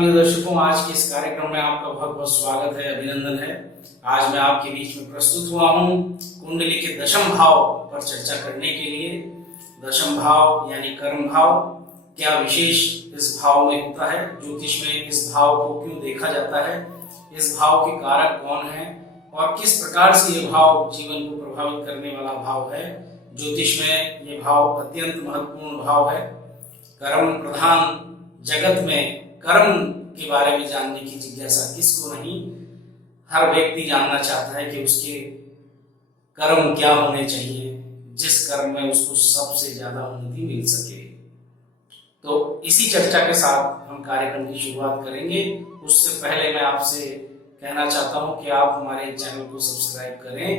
प्रिय दर्शकों, आज के इस कार्यक्रम में आपका बहुत बहुत स्वागत है, अभिनंदन है। आज मैं आपके बीच में प्रस्तुत हुआ हूँ कुंडली के दशम भाव पर चर्चा करने के लिए। दशम भाव यानी कर्म भाव, क्या विशेष इस भाव में होता है, ज्योतिष में इस भाव को क्यों देखा जाता है, इस भाव के कारक कौन है और किस प्रकार से ये भाव जीवन को प्रभावित करने वाला भाव है। ज्योतिष में ये भाव अत्यंत महत्वपूर्ण भाव है। कर्म प्रधान जगत में कर्म के बारे में जानने की जिज्ञासा किसको नहीं। हर व्यक्ति जानना चाहता है कि उसके कर्म क्या होने चाहिए, जिस कर्म में उसको सबसे ज्यादा उन्नति मिल सके। तो इसी चर्चा के साथ हम कार्यक्रम की शुरुआत करेंगे। उससे पहले मैं आपसे कहना चाहता हूं कि आप हमारे चैनल को सब्सक्राइब करें,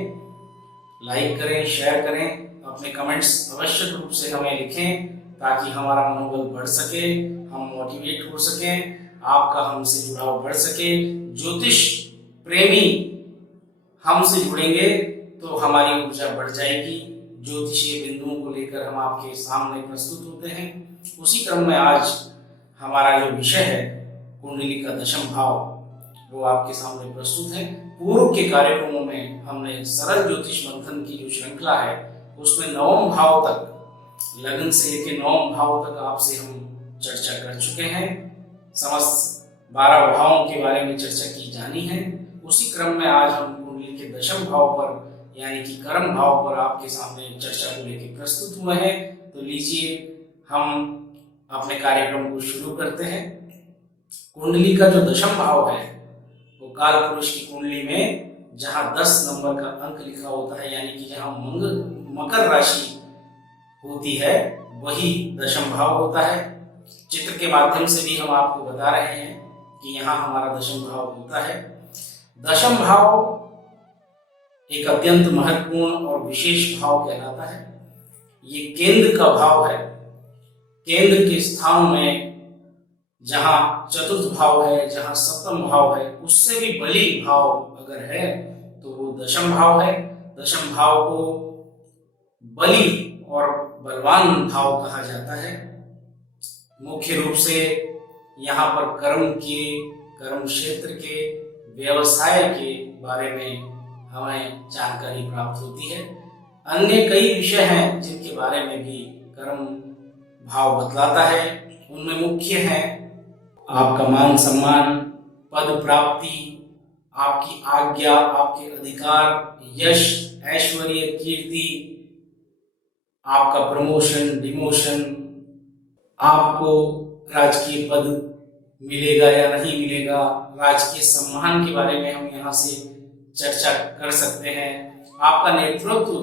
लाइक करें, शेयर करें, अपने कमेंट्स अवश्य रूप से हमें लिखें ताकि हमारा मनोबल बढ़ सके, हम मोटिवेट हो सकें, आपका हमसे जुड़ाव बढ़ सके। ज्योतिष प्रेमी हमसे जुड़ेंगे तो हमारी ऊर्जा बढ़ जाएगी। ज्योतिषीय बिंदुओं को लेकर हम आपके सामने प्रस्तुत होते हैं। उसी क्रम में आज हमारा जो विषय है कुंडली का दशम भाव, वो आपके सामने प्रस्तुत है। पूर्व के कार्यक्रमों में हमने सरल ज्योतिष मंथन की जो श्रृंखला है उसमें नवम भाव तक, लग्न से लेकर नवम भाव तक आपसे हम चर्चा कर चुके हैं। समस्त 12 भावों के बारे में चर्चा की जानी है। उसी क्रम में आज हम कुंडली के दशम भाव पर यानी कि कर्म भाव पर आपके सामने चर्चा को लेकर प्रस्तुत हुए हैं। तो लीजिए हम अपने कार्यक्रम को शुरू करते हैं। कुंडली का जो दशम भाव है वो काल पुरुष की कुंडली में जहां 10 नंबर का अंक लिखा होता है, यानी कि जहां मकर राशि होती है वही दशम भाव होता है। चित्र के माध्यम से भी हम आपको बता रहे हैं कि यहाँ हमारा दशम भाव होता है। दशम भाव एक अत्यंत महत्वपूर्ण और विशेष भाव कहलाता है। ये केंद्र का भाव है। केंद्र के स्थान में जहां चतुर्थ भाव है, जहां सप्तम भाव है, उससे भी बली भाव अगर है तो वो दशम भाव है। दशम भाव को बली और बलवान भाव कहा जाता है। मुख्य रूप से यहाँ पर कर्म क्षेत्र के, व्यवसाय के बारे में हमें जानकारी प्राप्त होती है। अन्य कई विषय हैं जिनके बारे में भी कर्म भाव बतलाता है। उनमें मुख्य है आपका मान सम्मान, पद प्राप्ति, आपकी आज्ञा, आपके अधिकार, यश, ऐश्वर्य, कीर्ति, आपका प्रमोशन, डिमोशन, आपको राजकीय पद मिलेगा या नहीं मिलेगा, राजकीय सम्मान के बारे में हम यहाँ से चर्चा कर सकते हैं। आपका नेतृत्व,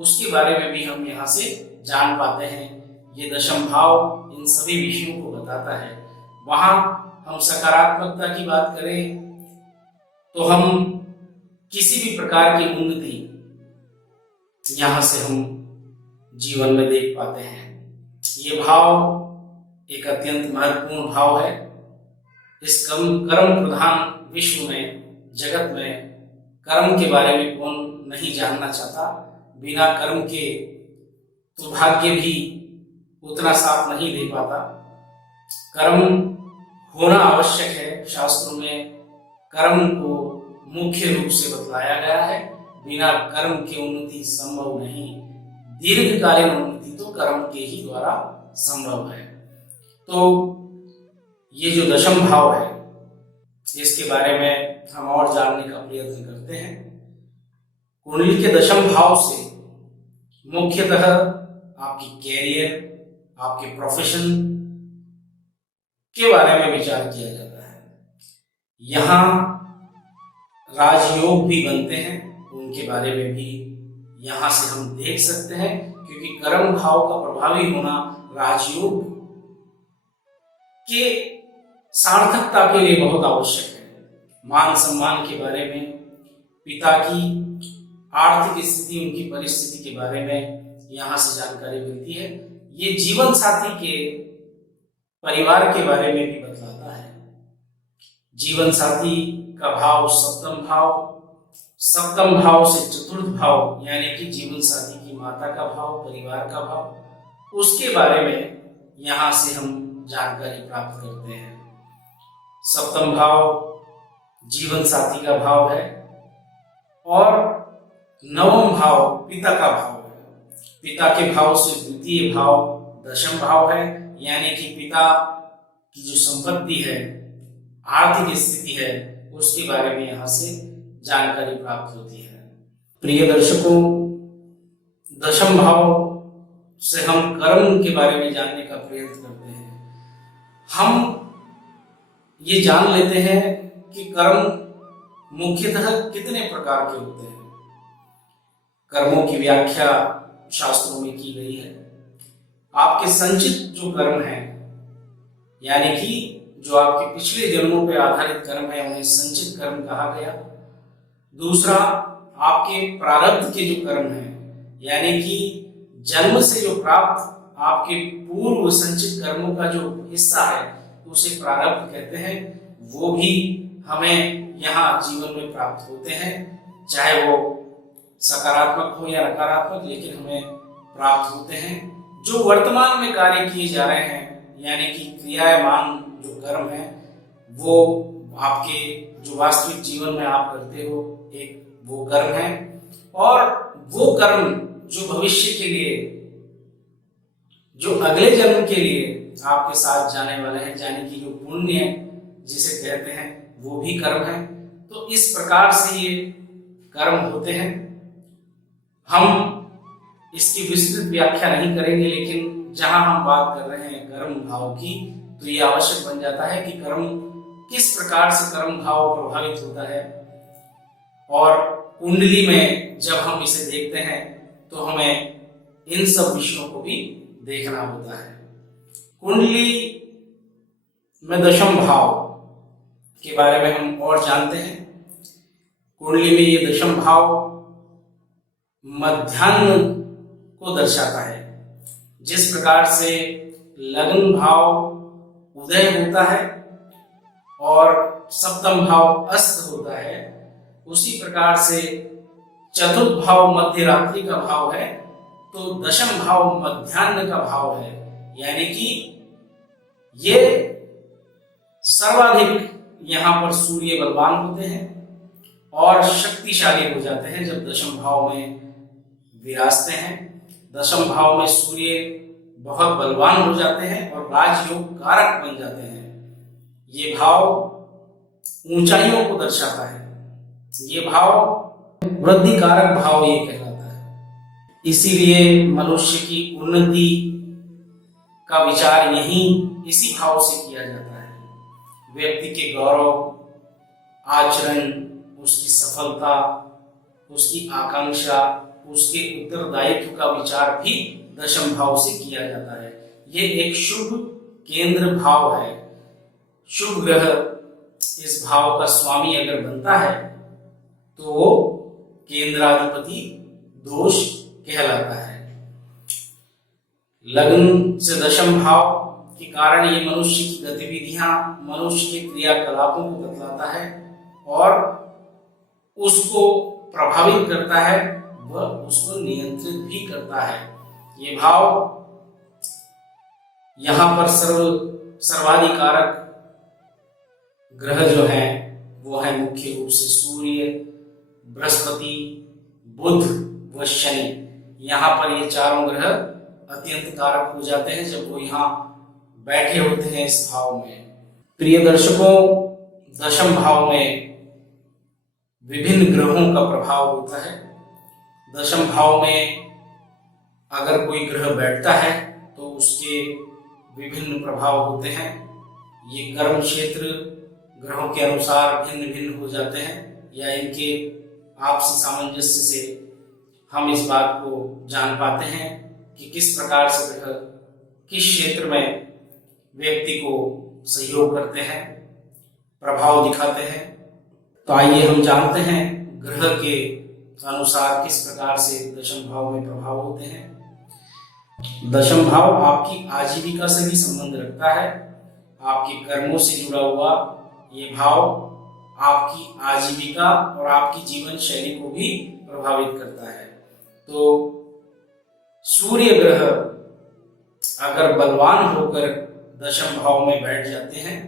उसके बारे में भी हम यहाँ से जान पाते हैं। ये दशम भाव इन सभी विषयों को बताता है। वहां हम सकारात्मकता की बात करें तो हम किसी भी प्रकार की उन्नति यहाँ से हम जीवन में देख पाते हैं। ये भाव एक अत्यंत महत्वपूर्ण भाव है। इस कर्म प्रधान विश्व में, जगत में कर्म के बारे में कौन नहीं जानना चाहता। बिना कर्म के तो भाग्य भी उतना साथ नहीं दे पाता। कर्म होना आवश्यक है। शास्त्रों में कर्म को मुख्य रूप से बतलाया गया है। बिना कर्म के उन्नति संभव नहीं। दीर्घकालीन उन्नति तो कर्म के ही द्वारा संभव है। तो ये जो दशम भाव है इसके बारे में हम और जानने का प्रयत्न करते हैं। कुंडली के दशम भाव से मुख्यतः आपकी कैरियर, आपके प्रोफेशन के बारे में विचार किया जाता है। यहाँ राजयोग भी बनते हैं, उनके बारे में भी यहाँ से हम देख सकते हैं, क्योंकि कर्म भाव का प्रभावी होना राजयोग के सार्थकता के लिए बहुत आवश्यक है। मान सम्मान के बारे में, पिता की आर्थिक स्थिति, उनकी परिस्थिति के बारे में यहाँ से जानकारी मिलती है। ये जीवन साथी के परिवार के बारे में भी बतलाता है। जीवन साथी का भाव सप्तम भाव से चतुर्थ भाव, यानी कि जीवन साथी की माता का भाव, परिवार का भाव, उसके बारे में यहाँ से हम जानकारी प्राप्त करते हैं। सप्तम भाव जीवन साथी का भाव है और नवम भाव पिता का भाव है। पिता के भाव से द्वितीय भाव दशम भाव है, यानी कि पिता की जो संपत्ति है, आर्थिक स्थिति है, उसके बारे में यहाँ से जानकारी प्राप्त होती है। प्रिय दर्शकों, दशम भाव से हम कर्म के बारे में जानने का प्रयत्न करते हैं। हम ये जान लेते हैं कि कर्म मुख्यतः कितने प्रकार के होते हैं। कर्मों की व्याख्या शास्त्रों में की गई है। आपके संचित जो कर्म हैं, यानी कि जो आपके पिछले जन्मों पर आधारित कर्म है, उन्हें संचित कर्म कहा गया। दूसरा, आपके प्रारब्ध के जो कर्म हैं, यानी कि जन्म से जो प्राप्त आपके पूर्व संचित कर्मों का जो हिस्सा है, उसे प्रारब्ध कहते हैं। वो भी हमें यहाँ जीवन में प्राप्त होते हैं, चाहे वो सकारात्मक हो या नकारात्मक, लेकिन हमें प्राप्त होते हैं। जो वर्तमान में कार्य किए जा रहे हैं, यानी कि क्रियामान जो कर्म है, वो आपके जो वास्तविक जीवन में आप करते हो, एक वो कर्म है। और वो कर्म जो भविष्य के लिए, जो अगले जन्म के लिए आपके साथ जाने वाले हैं, यानी कि जो पुण्य जिसे कहते हैं, वो भी कर्म है। तो इस प्रकार से ये कर्म होते हैं। हम इसकी विस्तृत व्याख्या नहीं करेंगे, लेकिन जहां हम बात कर रहे हैं कर्म भाव की, तो ये आवश्यक बन जाता है कि कर्म किस प्रकार से कर्म भाव प्रभावित होता है। और कुंडली में जब हम इसे देखते हैं तो हमें इन सब विषयों को भी देखना होता है। कुंडली में दशम भाव के बारे में हम और जानते हैं। कुंडली में ये दशम भाव मध्याह्न को दर्शाता है। जिस प्रकार से लग्न भाव उदय होता है और सप्तम भाव अस्त होता है, उसी प्रकार से चतुर्थ भाव मध्य रात्रि का भाव है, तो दशम भाव मध्याह्न का भाव है। यानी कि ये सर्वाधिक यहाँ पर सूर्य बलवान होते हैं और शक्तिशाली हो जाते हैं जब दशम भाव में विराजते हैं। दशम भाव में सूर्य बहुत बलवान हो जाते हैं और राजयोग कारक बन जाते हैं। ये भाव ऊंचाइयों को दर्शाता है। ये भाव वृद्धि कारक भाव ये कहलाता है। इसीलिए मनुष्य की उन्नति का विचार इसी भाव से किया जाता है। व्यक्ति के गौरव, आचरण, उसकी सफलता, उसकी आकांक्षा, उसके उत्तरदायित्व का विचार भी दशम भाव से किया जाता है। ये एक शुभ केंद्र भाव है। शुभ ग्रह इस भाव का स्वामी अगर बनता है तो वो केंद्राधिपति दोष कहलाता है। लग्न से दशम भाव के कारण ये मनुष्य की गतिविधियां, मनुष्य के क्रियाकलापों को बतलाता है और उसको प्रभावित करता है, वह उसको नियंत्रित भी करता है। ये भाव यहाँ पर सर्वाधिकारक ग्रह जो है वो है मुख्य रूप से सूर्य, बृहस्पति, बुध व शनि। यहाँ पर ये चारों ग्रह अत्यंत कारक हो जाते हैं जब वो यहाँ बैठे होते हैं इस भाव में। प्रिय दर्शकों, दशम भाव में विभिन्न ग्रहों का प्रभाव होता है। दशम भाव में अगर कोई ग्रह बैठता है तो उसके विभिन्न प्रभाव होते हैं। ये कर्म क्षेत्र ग्रहों के अनुसार भिन्न भिन्न हो जाते हैं या इनके आपसी सामंजस्य से हम इस बात को जान पाते हैं कि किस प्रकार से ग्रह किस क्षेत्र में व्यक्ति को सहयोग करते हैं, प्रभाव दिखाते हैं। तो आइए हम जानते हैं ग्रह के अनुसार किस प्रकार से दशम भाव में प्रभाव होते हैं। दशम भाव आपकी आजीविका से भी संबंध रखता है। आपके कर्मों से जुड़ा हुआ ये भाव आपकी आजीविका और आपकी जीवन शैली को भी प्रभावित करता है। तो सूर्य ग्रह अगर बलवान होकर दशम भाव में बैठ जाते हैं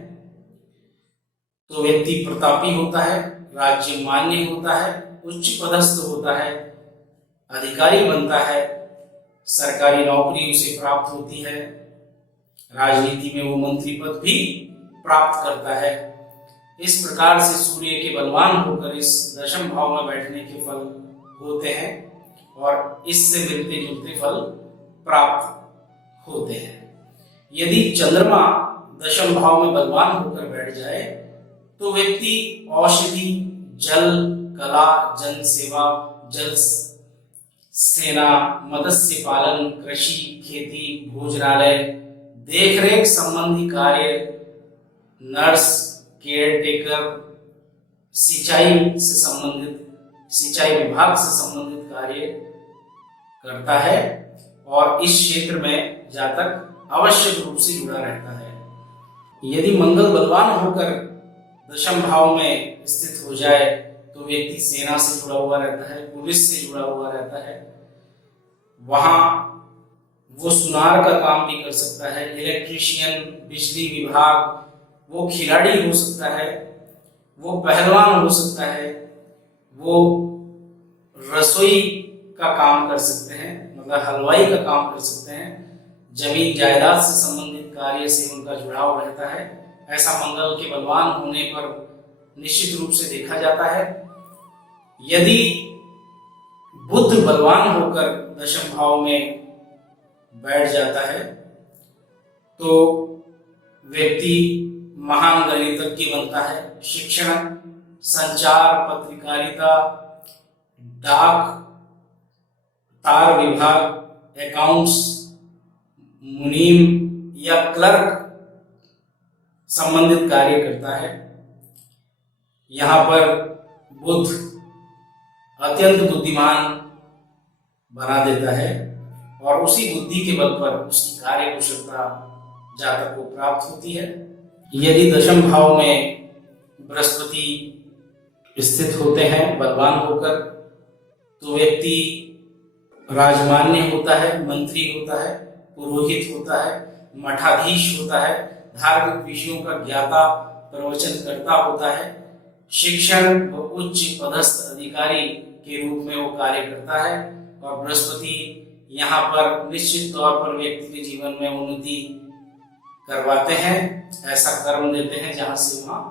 तो व्यक्ति प्रतापी होता है, राज्य मान्य होता है, उच्च पदस्थ होता है, अधिकारी बनता है, सरकारी नौकरी उसे प्राप्त होती है, राजनीति में वो मंत्री पद भी प्राप्त करता है। इस प्रकार से सूर्य के बलवान होकर इस दशम भाव में बैठने के फल होते हैं और इससे मिलते जुलते फल प्राप्त होते हैं। यदि चंद्रमा दशम भाव में बलवान होकर बैठ जाए तो व्यक्ति औषधि, जल, कला, जन सेवा, जल सेना, मत्स्य पालन, कृषि, खेती, भोजनालय, देखरेख संबंधी कार्य, नर्स, केयर टेकर, सिंचाई विभाग से संबंधित कार्य करता है और इस क्षेत्र में जातक आवश्यक रूप से जुड़ा रहता है। यदि मंगल बलवान होकर दशम भाव में स्थित हो जाए तो व्यक्ति सेना से जुड़ा हुआ रहता है, पुलिस से जुड़ा हुआ रहता है, वहां वो सुनार का काम भी कर सकता है, इलेक्ट्रीशियन, बिजली विभाग, वो खिलाड़ी हो सकता है, वो पहलवान हो सकता है, वो रसोई का काम कर सकते हैं, मतलब हलवाई का काम कर सकते हैं, जमीन जायदाद से संबंधित कार्य से उनका जुड़ाव रहता है। ऐसा मंगल के बलवान होने पर निश्चित रूप से देखा जाता है। यदि बुध बलवान होकर दशम भाव में बैठ जाता है तो व्यक्ति महान गणितज्ञ बनता है, शिक्षण, संचार, पत्रकारिता, डाक, तार विभाग, अकाउंट्स, मुनीम या क्लर्क संबंधित कार्य करता है। यहाँ पर बुध अत्यंत बुद्धिमान बना देता है और उसी बुद्धि के बल पर उसकी कार्य कुशलता जातक को प्राप्त होती है। यदि दशम भाव में बृहस्पति स्थित होते हैं बलवान होकर तो व्यक्ति राजमान्य होता है, मंत्री होता है, पुरोहित होता है, मठाधीश होता है, धार्मिक विषयों का ज्ञाता, प्रवचन करता होता है, शिक्षण व उच्च पदस्थ अधिकारी के रूप में वो कार्य करता है और बृहस्पति यहाँ पर निश्चित तौर पर व्यक्ति के जीवन में उन्नति करवाते हैं, ऐसा कर्म देते हैं जहां से वहां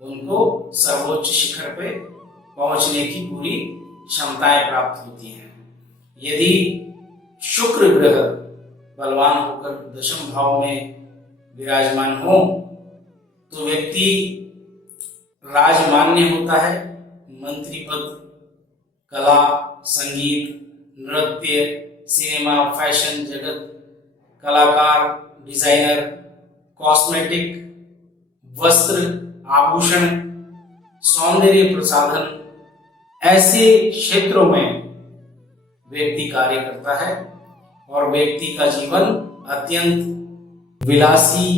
उनको सर्वोच्च शिखर पे पहुंचने की पूरी क्षमताएं प्राप्त होती हैं। यदि शुक्र ग्रह बलवान होकर दशम भाव में विराजमान हो तो व्यक्ति राजमान्य होता है, मंत्री पद, कला, संगीत, नृत्य, सिनेमा, फैशन जगत, कलाकार, डिजाइनर, कॉस्मेटिक, वस्त्र, आभूषण, सौंदर्य प्रसाधन, ऐसे क्षेत्रों में व्यक्ति कार्य करता है और व्यक्ति का जीवन अत्यंत विलासी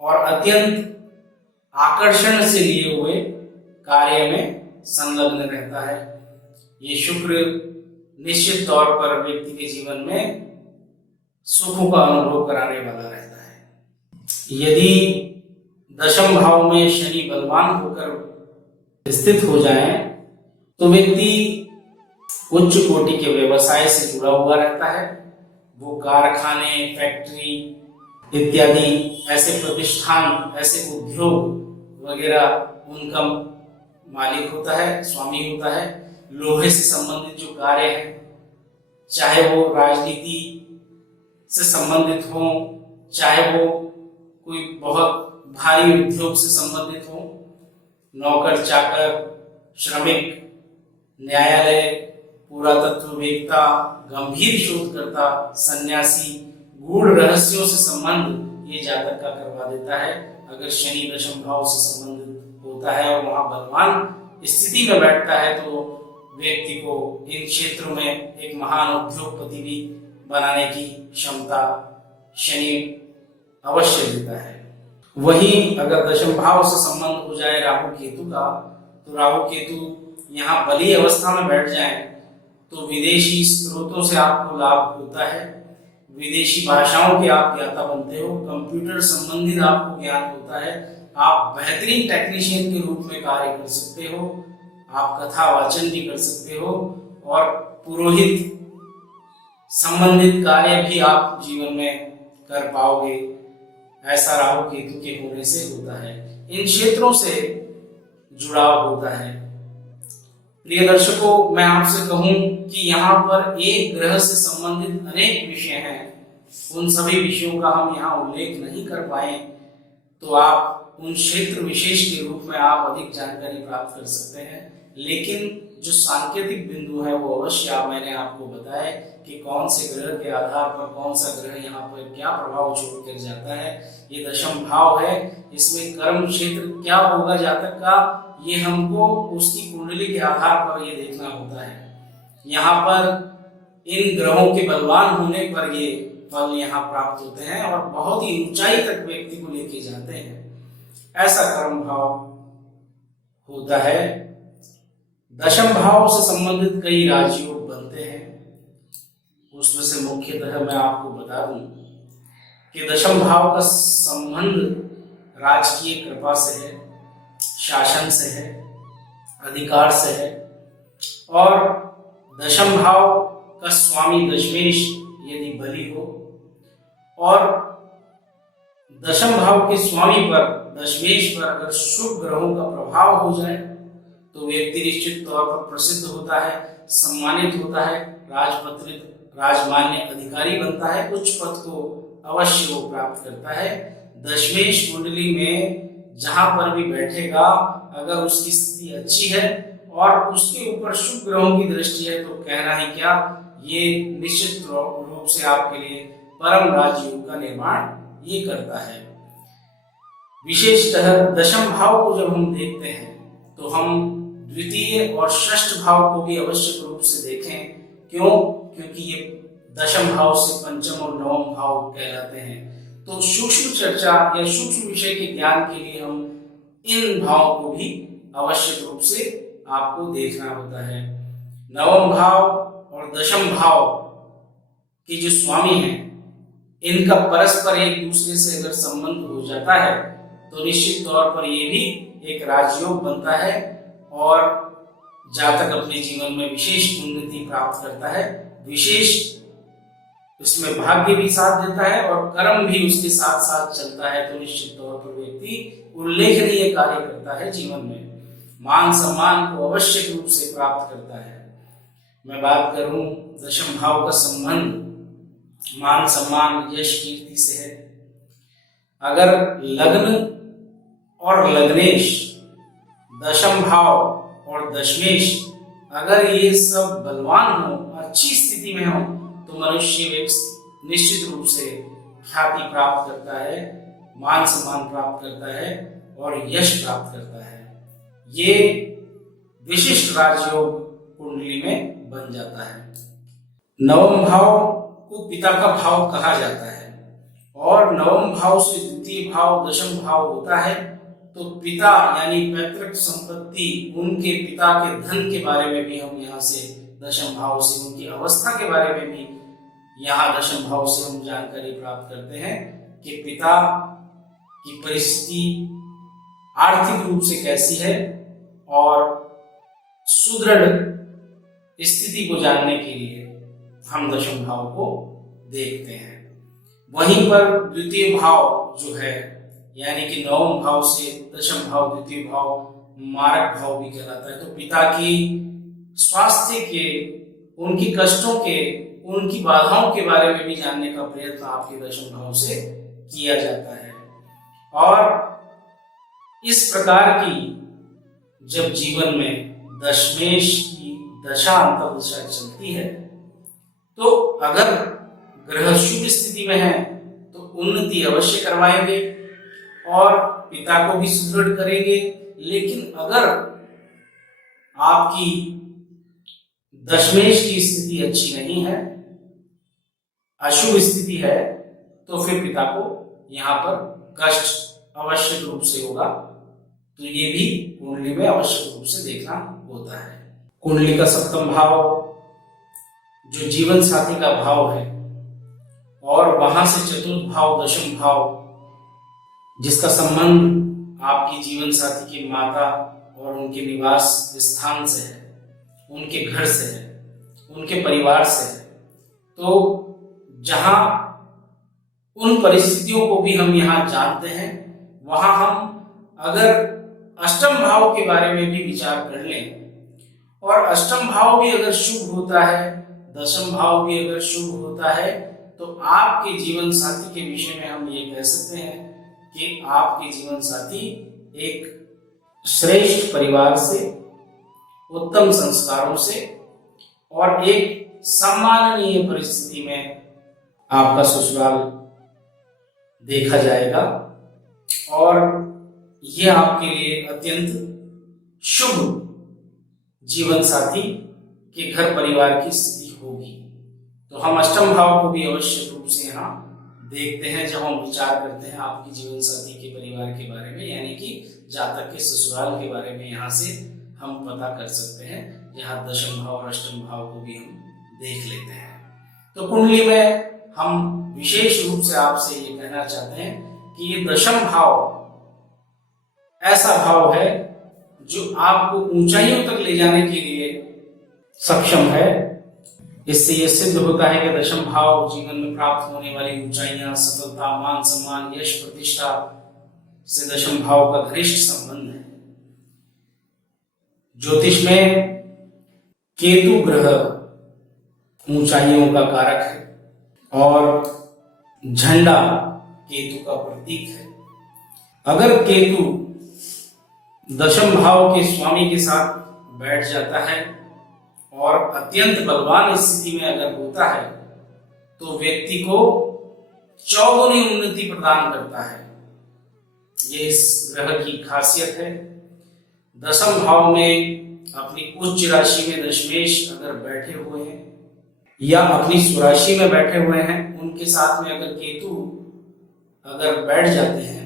और अत्यंत आकर्षण से लिए हुए कार्य में संलग्न रहता है। ये शुक्र निश्चित तौर पर व्यक्ति के जीवन में सुखों का अनुभव कराने वाला रहता है। यदि दशम भाव में शनि बलवान होकर स्थित हो जाए तो व्यक्ति उच्च कोटि के व्यवसाय से जुड़ा हुआ रहता है। वो कारखाने, फैक्ट्री इत्यादि ऐसे प्रतिष्ठान, ऐसे उद्योग वगैरह उनका मालिक होता है, स्वामी होता है। लोहे से संबंधित जो कार्य है, चाहे वो राजनीति से संबंधित हो, चाहे वो कोई बहुत भारी उद्योग से संबंधित हो, नौकर चाकर, श्रमिक, न्यायालय, पुरातत्ववेत्ता, गंभीर शोधकर्ता, सन्यासी, गूढ़ रहस्यों से संबंध ये जातक का करवा देता है। अगर शनि दशम भाव से संबंधित होता है और वहां बलवान स्थिति में बैठता है तो व्यक्ति को इन क्षेत्रों में एक महान उद्योगपति भी बनाने की क्षमता शनि अवश्य देता है। वहीं अगर दशम भाव से संबंध हो जाए राहु केतु का, तो राहु केतु यहाँ बली अवस्था में बैठ जाए तो विदेशी स्रोतों से आपको लाभ होता है, विदेशी भाषाओं के आप ज्ञाता बनते हो, कंप्यूटर संबंधित आपको ज्ञान होता है, आप बेहतरीन टेक्नीशियन के रूप में कार्य कर सकते हो, आप कथा वाचन भी कर सकते हो और पुरोहित संबंधित कार्य भी आप जीवन में कर पाओगे। ऐसा राहु केतु के होने से होता है, इन क्षेत्रों से जुड़ाव होता है। प्रिय दर्शकों, मैं आपसे कहूं कि यहाँ पर एक ग्रह से संबंधित अनेक विषय हैं, उन सभी विषयों का हम यहाँ उल्लेख नहीं कर पाए, तो आप उन क्षेत्र विशेष के रूप में आप अधिक जानकारी प्राप्त कर सकते हैं। लेकिन जो सांकेतिक बिंदु है वो अवश्य मैंने आपको बताया कि कौन से ग्रह के आधार पर कौन सा ग्रह यहाँ पर क्या प्रभाव छोड़ कर जाता है। ये दशम भाव है, इसमें कर्म क्षेत्र क्या होगा जातक का, ये हमको उसकी कुंडली के आधार पर ये देखना होता है। यहाँ पर इन ग्रहों के बलवान होने पर ये फल यहाँ प्राप्त होते हैं और बहुत ही ऊंचाई तक व्यक्ति को लेके जाते हैं। ऐसा कर्म भाव होता है। दशम भाव से संबंधित कई राजयोग बनते हैं, उसमें से मुख्यतः मैं आपको बता दूं कि दशम भाव का संबंध राजकीय कृपा से है, शासन से है, अधिकार से है। और दशम भाव का स्वामी दशमेश यदि बली हो और दशम भाव के स्वामी पर, दशमेश पर अगर शुभ ग्रहों का प्रभाव हो जाए तो व्यक्ति निश्चित तौर पर प्रसिद्ध होता है, सम्मानित होता है, राजपत्रित राजमान्य अधिकारी बनता है, उच्च पद को अवश्य वो प्राप्त करता है। दशमेश कुंडली में जहां पर भी बैठेगा, अगर उसकी स्थिति अच्छी है और उसके ऊपर शुभ ग्रहों की दृष्टि है तो कहना ही क्या, ये निश्चित रूप से आपके लिए परम राजयोग का निर्माण ये करता है। विशेषतः दशम भाव को जब हम देखते हैं तो हम द्वितीय और षष्ठ भाव को भी आवश्यक रूप से देखें। क्यों? क्योंकि ये दशम भाव से पंचम और नवम भाव कहलाते हैं। तो सूक्ष्म चर्चा या सूक्ष्म विषय के ज्ञान के लिए हम इन भावों को भी आवश्यक रूप से आपको देखना होता है। नवम भाव और दशम भाव के जो स्वामी हैं, इनका परस्पर एक दूसरे से अगर संबंध हो जाता है तो निश्चित तौर पर ये भी एक राजयोग बनता है और जातक अपने जीवन में विशेष उन्नति प्राप्त करता है, विशेष उसमें भाग्य भी साथ देता है और कर्म भी उसके साथ साथ चलता है। तो निश्चित तौर पर व्यक्ति उल्लेखनीय कार्य करता है, जीवन में मान सम्मान को आवश्यक रूप से प्राप्त करता है। मैं बात करूं दशम भाव का संबंध मान सम्मान यश कीर्ति से है। अगर लग्न और लग्नेश, दशम भाव और दशमेश अगर ये सब बलवान हो, अच्छी स्थिति में हो, तो मनुष्य निश्चित रूप से ख्याति प्राप्त करता है, मान सम्मान प्राप्त करता है और यश प्राप्त करता है। ये विशिष्ट राजयोग कुंडली में बन जाता है। नवम भाव को पिता का भाव कहा जाता है और नवम भाव से द्वितीय भाव दशम भाव होता है। तो पिता यानी पैतृक संपत्ति, उनके पिता के धन के बारे में भी हम यहाँ से दशम भाव से, उनकी अवस्था के बारे में भी यहाँ दशम भाव से हम जानकारी प्राप्त करते हैं कि पिता की परिस्थिति आर्थिक रूप से कैसी है और सुदृढ़ स्थिति को जानने के लिए हम दशम भाव को देखते हैं। वहीं पर द्वितीय भाव जो है यानी कि नवम भाव से दशम भाव, द्वितीय भाव मारक भाव भी कहलाता है। तो पिता की स्वास्थ्य के, उनकी कष्टों के, उनकी बाधाओं के बारे में भी जानने का प्रयत्न आपके दशम भाव से किया जाता है। और इस प्रकार की जब जीवन में दशमेश की दशा अंतर्दशा चलती है तो अगर ग्रह शुभ स्थिति में है तो उन्नति अवश्य करवाएंगे और पिता को भी सुदृढ़ करेंगे। लेकिन अगर आपकी दशमेश की स्थिति अच्छी नहीं है, अशुभ स्थिति है, तो फिर पिता को यहाँ पर कष्ट अवश्य रूप से होगा। तो ये भी कुंडली में आवश्यक रूप से देखना होता है। कुंडली का सप्तम भाव जो जीवन साथी का भाव है और वहां से चतुर्थ भाव दशम भाव जिसका संबंध आपकी जीवन साथी की माता और उनके निवास स्थान से है, उनके घर से है, उनके परिवार से है, तो जहां उन परिस्थितियों को भी हम यहाँ जानते हैं, वहां हम अगर अष्टम भाव के बारे में भी विचार कर लें, और अष्टम भाव भी अगर शुभ होता है, दशम भाव भी अगर शुभ होता है, तो आपके जीवन साथी के विषय में हम ये कह सकते हैं कि आपके जीवन साथी एक श्रेष्ठ परिवार से, उत्तम संस्कारों से और एक सम्माननीय परिस्थिति में आपका ससुराल देखा जाएगा, और ये आपके लिए अत्यंत शुभ जीवन साथी के घर परिवार की स्थिति होगी। तो हम अष्टम भाव को भी अवश्य रूप से यहाँ देखते हैं जब हम विचार करते हैं आपके जीवन साथी के परिवार के बारे में, यानी कि जातक के ससुराल के बारे में यहाँ से हम पता कर सकते हैं। यहाँ दशम भाव और अष्टम भाव को भी हम देख लेते हैं। तो कुंडली में हम विशेष रूप से आपसे ये कहना चाहते हैं कि ये दशम भाव ऐसा भाव है जो आपको ऊंचाइयों तक ले जाने के लिए सक्षम है। इससे यह सिद्ध होता है कि दशम भाव जीवन में प्राप्त होने वाली ऊंचाइयां, सफलता, मान सम्मान, यश, प्रतिष्ठा से दशम भाव का घनिष्ठ संबंध है। ज्योतिष में केतु ग्रह ऊंचाइयों का कारक है और झंडा केतु का प्रतीक है। अगर केतु दशम भाव के स्वामी के साथ बैठ जाता है और अत्यंत बलवान स्थिति में अगर होता है, तो व्यक्ति को चौगुनी उन्नति प्रदान करता है। ये इस ग्रह की खासियत है। दशम भाव में अपनी उच्च राशि में दशमेश अगर बैठे हुए हैं या अपनी स्वराशि में बैठे हुए हैं, उनके साथ में अगर केतु अगर बैठ जाते हैं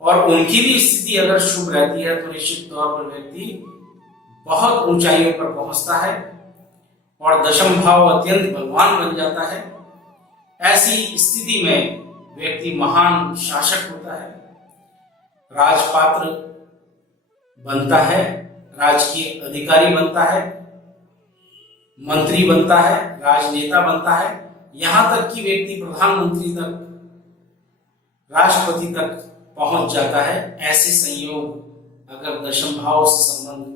और उनकी भी स्थिति अगर शुभ रहती है, तो निश्चित तौर पर व्यक्ति बहुत ऊंचाइयों पर पहुंचता है और दशम भाव अत्यंत बलवान बन जाता है। ऐसी स्थिति में व्यक्ति महान शासक होता है, राजपात्र बनता है, राजकीय अधिकारी बनता है, मंत्री बनता है, राजनेता बनता है, यहां तक कि व्यक्ति प्रधानमंत्री तक, राष्ट्रपति तक पहुंच जाता है। ऐसे संयोग अगर दशम भाव से संबंध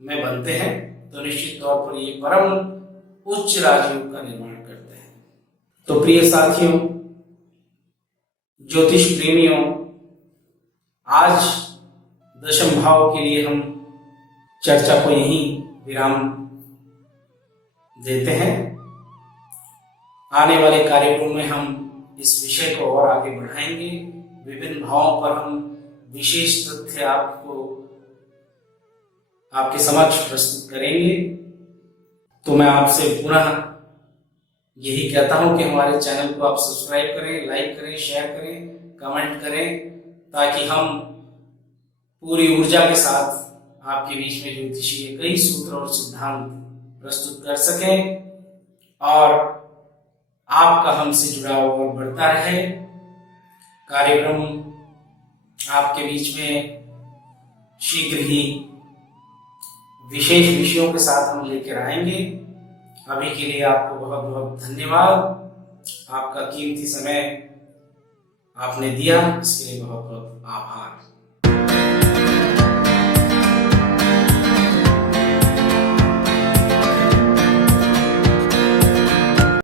में बनते हैं, तो निश्चित तौर पर ये परम उच्च राजयोग का निर्माण करते हैं। तो प्रिय साथियों, ज्योतिष प्रेमियों, आज दशम भाव के लिए हम चर्चा को यहीं विराम देते हैं। आने वाले कार्यक्रम में हम इस विषय को और आगे बढ़ाएंगे। विभिन्न भावों पर हम विशेष तथ्य आपके समक्ष प्रस्तुत करेंगे। तो मैं आपसे पुनः यही कहता हूं कि हमारे चैनल को आप सब्सक्राइब करें, लाइक करें, शेयर करें, कमेंट करें, ताकि हम पूरी ऊर्जा के साथ आपके बीच में ज्योतिषीय कई सूत्र और सिद्धांत प्रस्तुत कर सकें और आपका हमसे जुड़ाव और बढ़ता रहे। कार्यक्रम आपके बीच में शीघ्र ही विशेष विषयों के साथ हम लेकर आएंगे। अभी के लिए आपको बहुत बहुत धन्यवाद। आपका कीमती समय आपने दिया, इसके लिए बहुत बहुत आभार।